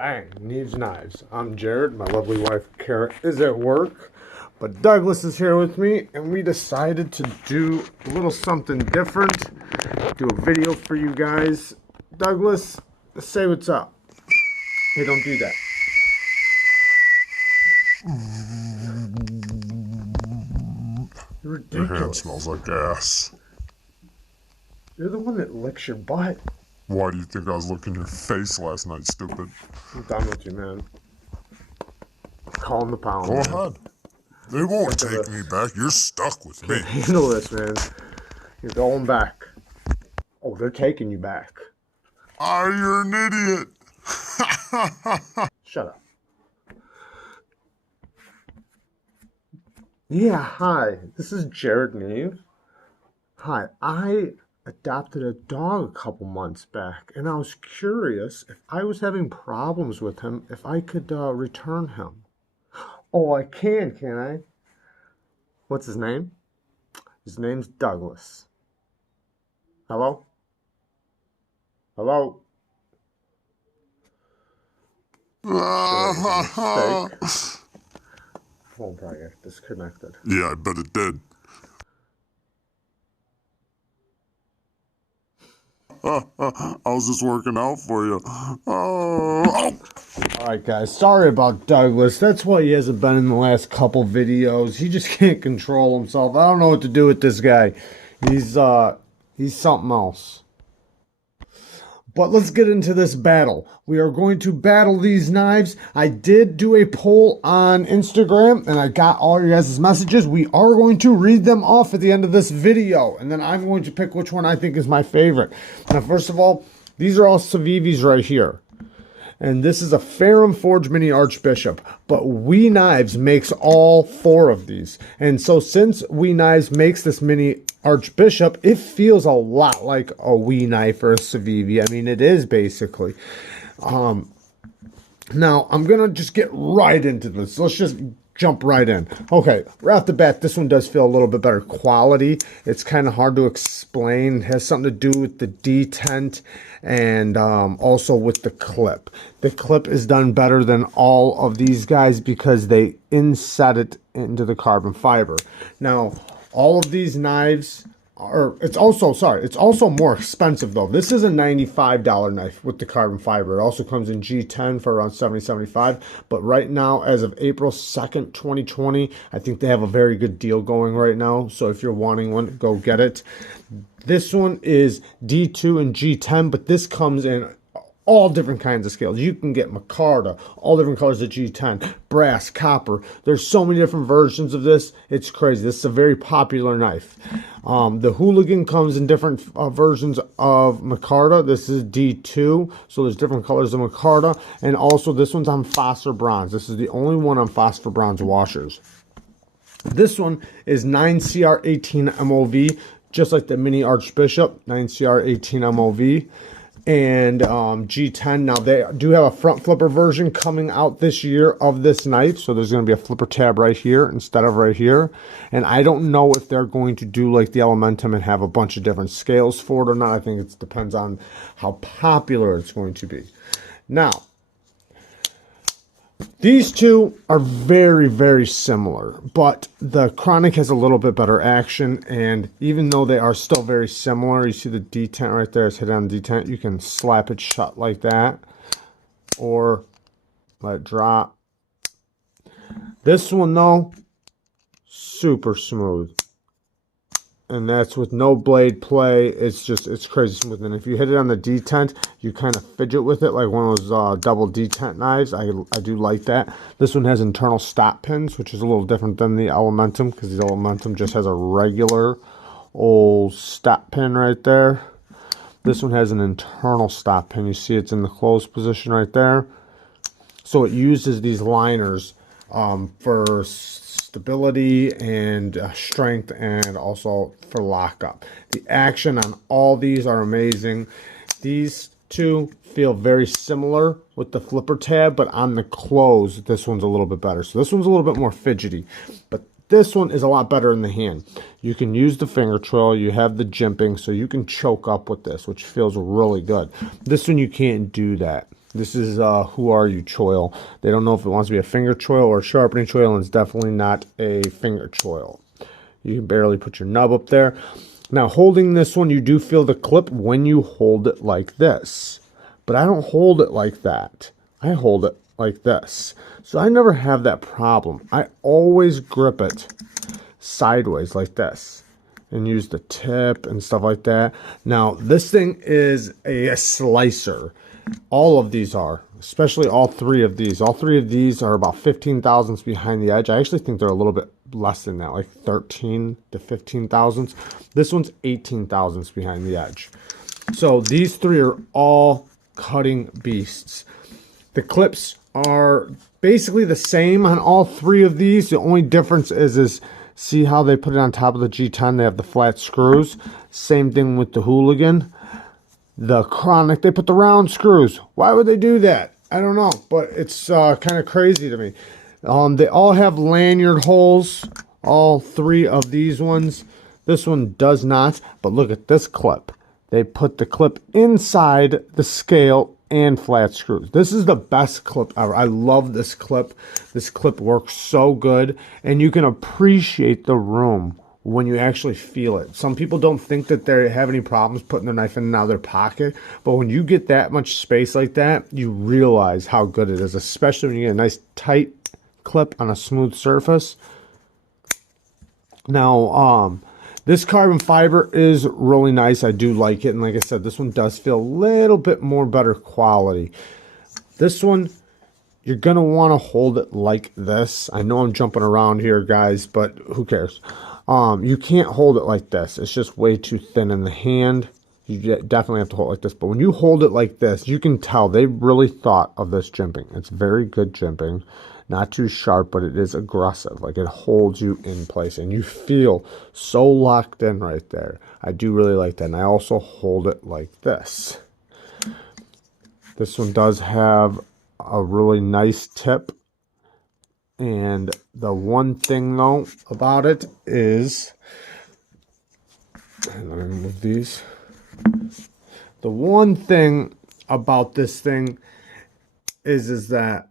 Bang, Neeves Knives. I'm Jared. My lovely wife, Kara, is at work. But Douglas is here with me, and we decided to do a little something different. Do a video for you guys. Douglas, say what's up. Hey, don't do that. You're ridiculous. Your hand smells like gas. You're the one that licks your butt. Why do you think I was licking your face last night, stupid? I'm done with you, man. Calm the pound. Go man. ahead. They won't take me back. You're stuck with me. Handle this, man. You're going back. Oh, they're taking you back. You're an idiot. Shut up. Yeah, hi. This is Jared Neeves. Hi, I adopted a dog a couple months back, and I was curious if I was having problems with him, if I could return him. Oh, I can I? What's his name? His name's Douglas. Hello? Phone probably got disconnected. Yeah, I bet it did. I was just working out for you. Alright guys, sorry about Douglas. That's why he hasn't been in the last couple videos. He just can't control himself. I don't know what to do with this guy. He's something else. But let's get into this battle. We are going to battle these knives. I did do a poll on Instagram, and I got all your guys' messages. We are going to read them off at the end of this video, and then I'm going to pick which one I think is my favorite. Now, first of all, these are all Civivis right here. And this is a Ferum Forge Mini Archbishop. But We Knives makes all four of these. And so since We Knives makes this Mini Archbishop, it feels a lot like a We Knife or a Civivi. I mean, it is basically. Now, I'm going to just get right into this. Let's just jump right in. Okay, right off the bat, this one does feel a little bit better quality. It's kind of hard to explain. It has something to do with the detent and also with the clip. The clip is done better than all of these guys because they inset it into the carbon fiber. Now, all of these knives are, it's also more expensive though. This is a $95 knife with the carbon fiber. It also comes in G10 for around $70-$75. But right now, as of April 2nd, 2020, I think they have a very good deal going right now. So if you're wanting one, go get it. This one is D2 and G10, but this comes in all different kinds of scales. You can get micarta, all different colors of G10, brass, copper. There's so many different versions of this. It's crazy. This is a very popular knife. The hooligan comes in different versions of micarta. This is D2, so there's different colors of micarta. And also this one's on phosphor bronze. This is the only one on phosphor bronze washers. This one is 9CR18 MOV, just like the Mini Archbishop, 9CR18 MOV. And G10. Now they do have a front flipper version coming out this year of this knife, so there's going to be a flipper tab right here instead of right here. And I don't know if they're going to do like the Elementum and have a bunch of different scales for it or not. I think it depends on how popular it's going to be. Now, these two are very, very similar, but the Chronic has a little bit better action, and even though they are still very similar, you see the detent right there, it's hit on detent, you can slap it shut like that, or let it drop. This one, though, super smooth. And that's with no blade play. It's crazy smooth. And if you hit it on the detent, you kind of fidget with it like one of those double detent knives. I do like that. This one has internal stop pins, which is a little different than the Elementum, because the Elementum just has a regular old stop pin right there. This one has an internal stop pin. You see it's in the closed position right there. So it uses these liners for stability and strength, and also for lockup. The action on all these are amazing. These two feel very similar with the flipper tab, but on the close, this one's a little bit better. So this one's a little bit more fidgety, but this one is a lot better in the hand. You can use the finger trail, you have the jimping, so you can choke up with this, which feels really good. This one, you can't do that. This is Who Are You choil. They don't know if it wants to be a finger choil or a sharpening choil, and it's definitely not a finger choil. You can barely put your nub up there. Now, holding this one, you do feel the clip when you hold it like this. But I don't hold it like that. I hold it like this. So I never have that problem. I always grip it sideways like this and use the tip and stuff like that. Now, this thing is a slicer. All of these are, especially all three of these. All three of these are about 15 thousandths behind the edge. I actually think they're a little bit less than that, like 13 to 15 thousandths. This one's 18 thousandths behind the edge. So these three are all cutting beasts. The clips are basically the same on all three of these. The only difference is see how they put it on top of the G10? They have the flat screws. Same thing with the Hooligan. The Chronic, they put the round screws. Why would they do that? I don't know, but it's kind of crazy to me. They all have lanyard holes, all three of these ones. This one does not, but look at this clip. They put the clip inside the scale and flat screws. This is the best clip ever. I love this clip. This clip works so good, and you can appreciate the room when you actually feel it. Some people don't think that they have any problems putting their knife in and out of their pocket, but when you get that much space like that, you realize how good it is, especially when you get a nice tight clip on a smooth surface. Now, this carbon fiber is really nice. I do like it, and like I said, this one does feel a little bit more better quality. This one, you're going to want to hold it like this. I know I'm jumping around here, guys, but who cares? You can't hold it like this. It's just way too thin in the hand. You definitely have to hold it like this. But when you hold it like this, you can tell they really thought of this jimping. It's very good jimping. Not too sharp, but it is aggressive. Like, it holds you in place, and you feel so locked in right there. I do really like that. And I also hold it like this. This one does have a really nice tip. And the one thing, though, about it is, let me move these. The one thing about this thing is that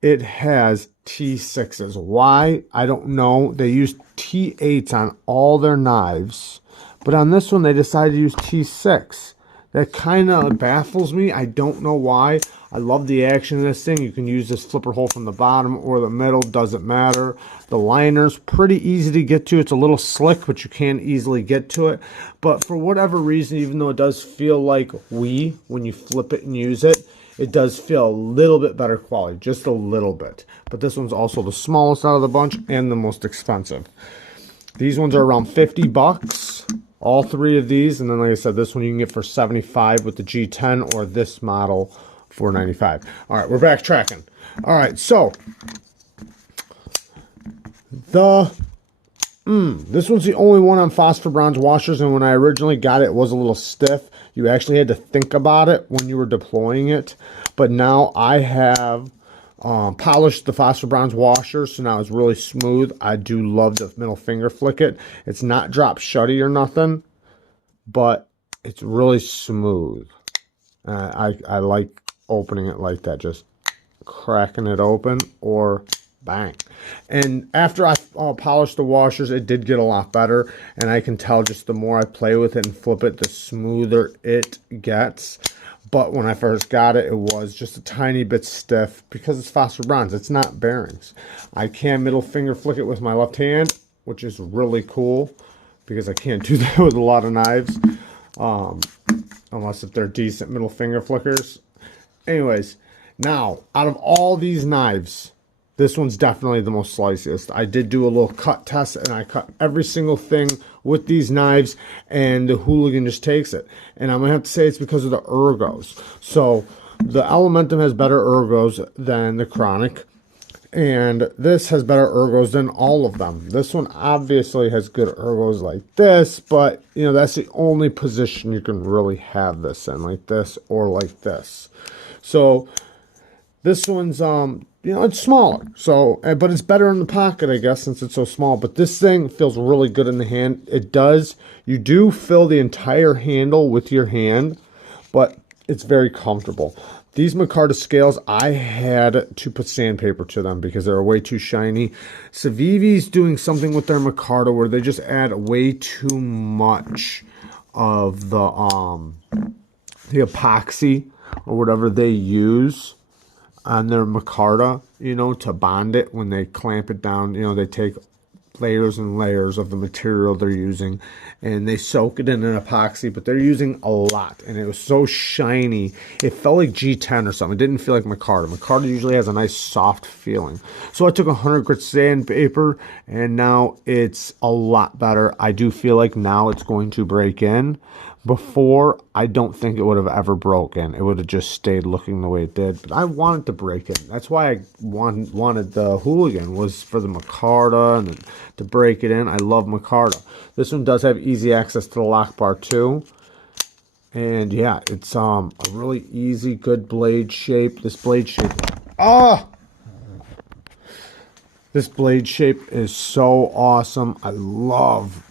it has T6s. Why? I don't know. They use T8s on all their knives, but on this one, they decided to use T6. That kind of baffles me. I don't know why. I love the action of this thing. You can use this flipper hole from the bottom or the middle. Doesn't matter. The liner's pretty easy to get to. It's a little slick, but you can easily get to it. But for whatever reason, even though it does feel like when you flip it and use it, it does feel a little bit better quality. Just a little bit. But this one's also the smallest out of the bunch and the most expensive. These ones are around 50 bucks. All three of these, and then like I said, this one you can get for 75 with the G10, or this model for 95. All right, we're backtracking. All right, so this one's the only one on phosphor bronze washers, and when I originally got it, it was a little stiff. You actually had to think about it when you were deploying it, but now I have polished the phosphor bronze washer, so now it's really smooth. I do love the middle finger flick it. It's not drop shutty or nothing, but it's really smooth. I like opening it like that, just cracking it open, or bang. And after I polished the washers, it did get a lot better, and I can tell just the more I play with it and flip it, the smoother it gets. But when I first got it, it was just a tiny bit stiff because it's phosphor bronze. It's not bearings. I can middle finger flick it with my left hand, which is really cool because I can't do that with a lot of knives, unless if they're decent middle finger flickers. Anyways, now, out of all these knives, this one's definitely the most sliciest. I did do a little cut test, and I cut every single thing with these knives, and the Hooligan just takes it. And I'm going to have to say it's because of the ergos. So, the Elementum has better ergos than the Chronic, and this has better ergos than all of them. This one obviously has good ergos like this, but, you know, that's the only position you can really have this in, like this or like this. So, this one's, you know, it's smaller, so, but it's better in the pocket, I guess, since it's so small. But this thing feels really good in the hand. It does. You do fill the entire handle with your hand, but it's very comfortable. These micarta scales, I had to put sandpaper to them because they were way too shiny. Civivi's doing something with their micarta where they just add way too much of the epoxy or whatever they use on their micarta, you know, to bond it when they clamp it down. You know, they take layers and layers of the material they're using and they soak it in an epoxy, but they're using a lot, and it was so shiny it felt like G10 or something. It didn't feel like micarta. Micarta usually has a nice soft feeling. So I took 100 grit sandpaper and now it's a lot better. I do feel like now it's going to break in. Before, I don't think it would have ever broken. It would have just stayed looking the way it did. But I wanted to break in. That's why I wanted the hooligan, was for the micarta and to break it in. I love micarta. This one does have easy access to the lock bar too. And yeah, it's a really easy, good blade shape. This blade shape, this blade shape is so awesome. I love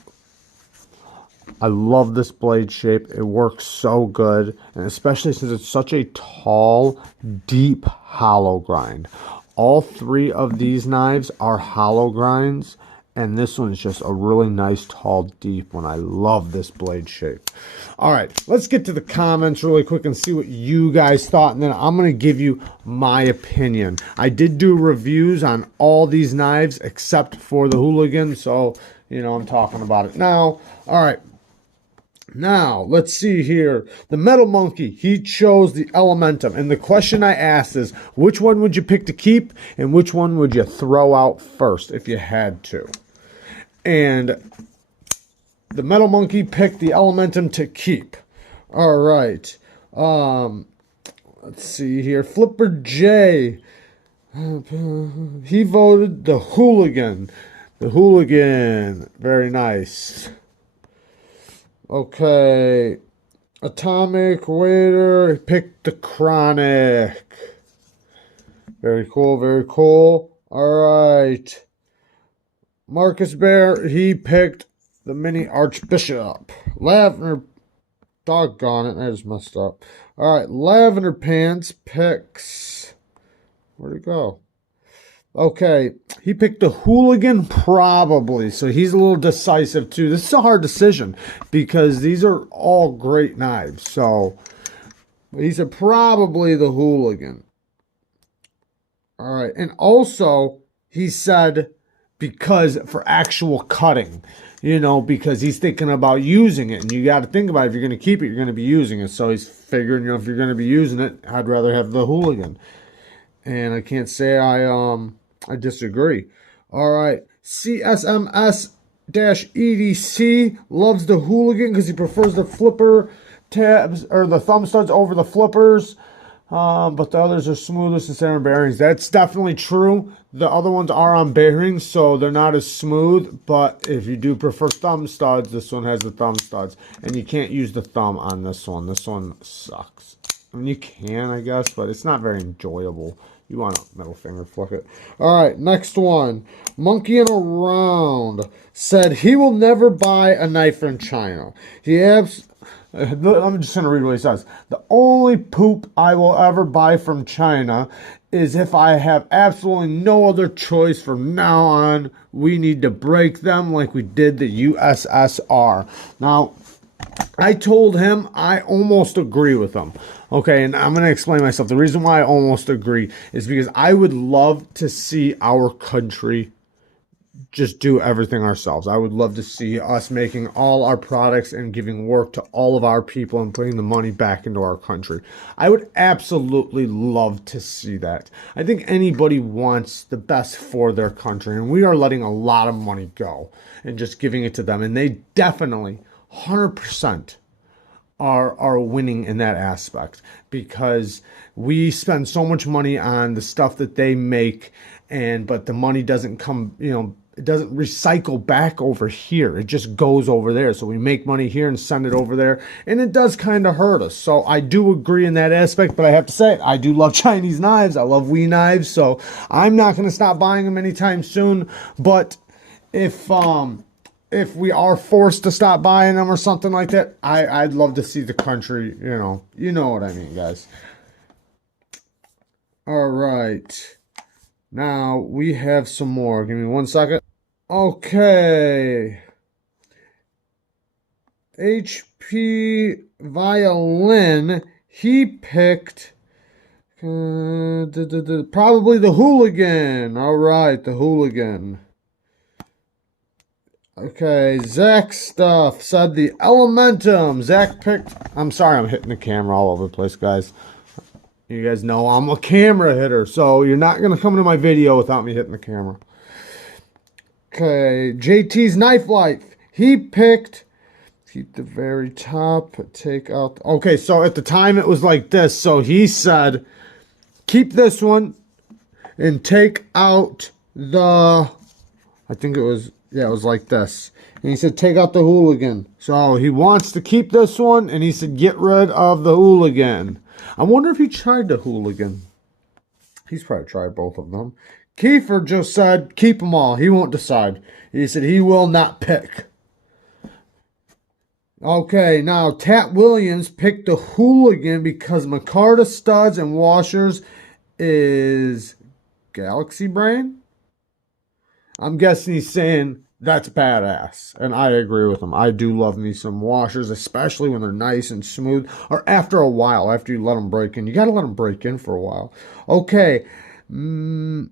this blade shape. It works so good, and especially since it's such a tall, deep hollow grind. All three of these knives are hollow grinds, and this one's just a really nice, tall, deep one. I love this blade shape. All right, let's get to the comments really quick and see what you guys thought, and then I'm going to give you my opinion. I did do reviews on all these knives except for the hooligan, so, you know, I'm talking about it now. All right. Now, let's see here. The Metal Monkey, he chose the Elementum. And the question I asked is, which one would you pick to keep? And which one would you throw out first if you had to? And the Metal Monkey picked the Elementum to keep. All right. Let's see here. Flipper J, he voted the Hooligan. The Hooligan. Very nice. Okay, Atomic Waiter picked the Chronic. Very cool, very cool. All right. Marcus Bear, he picked the Mini Archbishop. Lavender, doggone it, I just messed up. All right, Lavender Pants picks, where'd it go? Okay, he picked the Hooligan probably, so he's a little decisive too. This is a hard decision because these are all great knives. So he said probably the Hooligan. All right, and also he said because for actual cutting, you know, because he's thinking about using it, and you got to think about it. If you're going to keep it, you're going to be using it. So he's figuring, you know, if you're going to be using it, I'd rather have the Hooligan. And I can't say I disagree. All right. CSMS-EDC loves the Hooligan because he prefers the flipper tabs or the thumb studs over the flippers. But the others are smoothest and center bearings. That's definitely true. The other ones are on bearings, so they're not as smooth. But if you do prefer thumb studs, this one has the thumb studs. And you can't use the thumb on this one. This one sucks. I mean, you can, I guess, but it's not very enjoyable. You want a middle finger flick it. All right, next one. Monkeying Around said he will never buy a knife from China. I'm just going to read what he says. The only poop I will ever buy from China is if I have absolutely no other choice from now on. We need to break them like we did the USSR. Now, I told him I almost agree with him. Okay, and I'm going to explain myself. The reason why I almost agree is because I would love to see our country just do everything ourselves. I would love to see us making all our products and giving work to all of our people and putting the money back into our country. I would absolutely love to see that. I think anybody wants the best for their country, and we are letting a lot of money go and just giving it to them, and they definitely 100% are winning in that aspect because we spend so much money on the stuff that they make, but the money doesn't come, you know, it doesn't recycle back over here. It just goes over there. So we make money here and send it over there, and it does kind of hurt us. So I do agree in that aspect, but I have to say, I do love Chinese knives. I love Wee knives, so I'm not going to stop buying them anytime soon. But if we are forced to stop buying them or something like that, I'd love to see the country, you know what I mean, guys. All right. Now we have some more. Give me 1 second. Okay. HP Violin. He picked probably the hooligan. All right, the hooligan. Okay, Zach Stuff said the Elementum. Zach picked... I'm sorry I'm hitting the camera all over the place, guys. You guys know I'm a camera hitter, so you're not going to come into my video without me hitting the camera. Okay, JT's Knife Life. He picked... Keep the very top, take out... Okay, so at the time it was like this. So he said, keep this one and take out the... I think it was... Yeah, it was like this. And he said, take out the hooligan. So he wants to keep this one, and he said, get rid of the hooligan. I wonder if he tried the hooligan. He's probably tried both of them. Kiefer just said, keep them all. He won't decide. He said he will not pick. Okay, now Tat Williams picked the hooligan because Micarta studs and washers is Galaxy Brain. I'm guessing he's saying that's badass, and I agree with him. I do love me some washers, especially when they're nice and smooth, or after a while, after you let them break in. You got to let them break in for a while. Okay, how do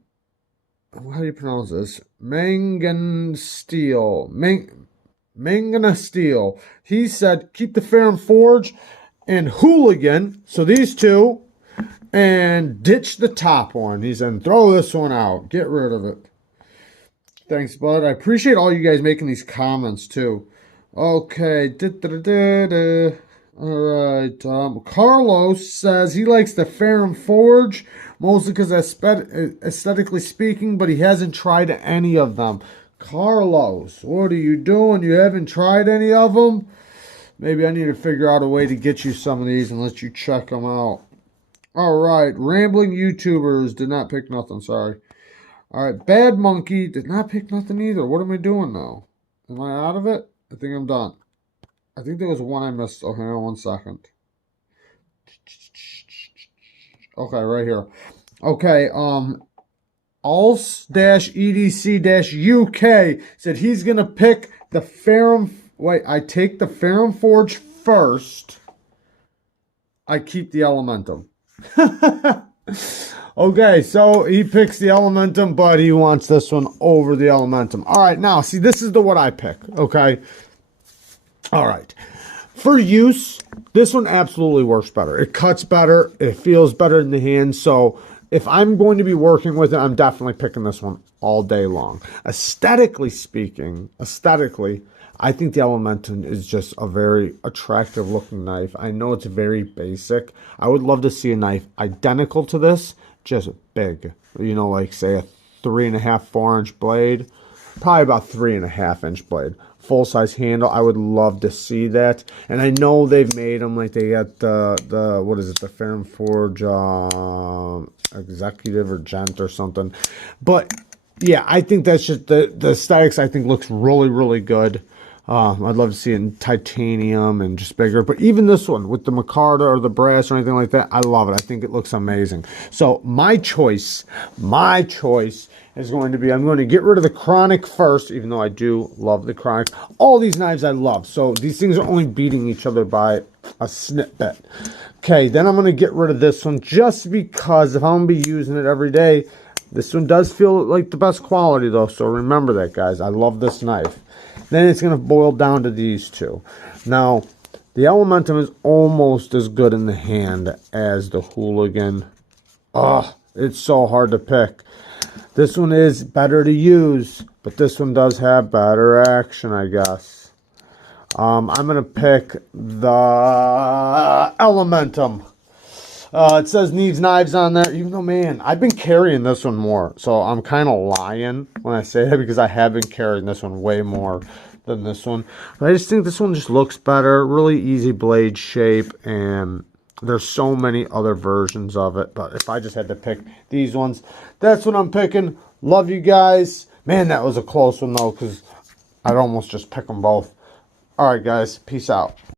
you pronounce this? Mangan Steel. Mangana Steel. He said, keep the Ferum Forge and Hooligan, so these two, and ditch the top one. He said, throw this one out. Get rid of it. Thanks, bud. I appreciate all you guys making these comments, too. Okay. All right. Carlos says he likes the Ferum Forge, mostly because aesthetically speaking, but he hasn't tried any of them. Carlos, what are you doing? You haven't tried any of them? Maybe I need to figure out a way to get you some of these and let you check them out. All right. Rambling YouTubers did not pick nothing. Sorry. All right, Bad Monkey did not pick nothing either. What am I doing now? Am I out of it? I think I'm done. I think there was one I missed. Okay, hang on 1 second. Okay, right here. Okay, Alts-EDC-UK said he's going to pick the Ferum... Wait, I take the Ferum Forge first. I keep the Elementum. Okay, so he picks the Elementum, but he wants this one over the Elementum. All right, now, see, this is the what I pick, okay? All right. For use, this one absolutely works better. It cuts better. It feels better in the hand. So if I'm going to be working with it, I'm definitely picking this one all day long. Aesthetically speaking, I think the Elementum is just a very attractive looking knife. I know it's very basic. I would love to see a knife identical to this, just big. You know, like say a 3.5, 4-inch blade. Probably about 3.5-inch blade. Full size handle. I would love to see that. And I know they've made them like they got the what is it? The Ferum Forge Executive or Gent or something. But yeah, I think that's just the aesthetics. I think looks really, really good. I'd love to see it in titanium and just bigger. But even this one with the micarta or the brass or anything like that, I love it. I think it looks amazing. So my choice is going to be, I'm going to get rid of the Chronic first, even though I do love the Chronic. All these knives I love. So these things are only beating each other by a snippet. Okay, then I'm going to get rid of this one just because if I'm going to be using it every day, this one does feel like the best quality though. So remember that, guys. I love this knife. Then it's going to boil down to these two. Now, the Elementum is almost as good in the hand as the Hooligan. Ugh, it's so hard to pick. This one is better to use, but this one does have better action, I guess. I'm going to pick the Elementum. It says Neeves knives on there, even though, man, I've been carrying this one more. So I'm kind of lying when I say that because I have been carrying this one way more than this one. But I just think this one just looks better. Really easy blade shape, and there's so many other versions of it. But if I just had to pick these ones, that's what I'm picking. Love you guys. Man, that was a close one, though, because I'd almost just pick them both. All right, guys. Peace out.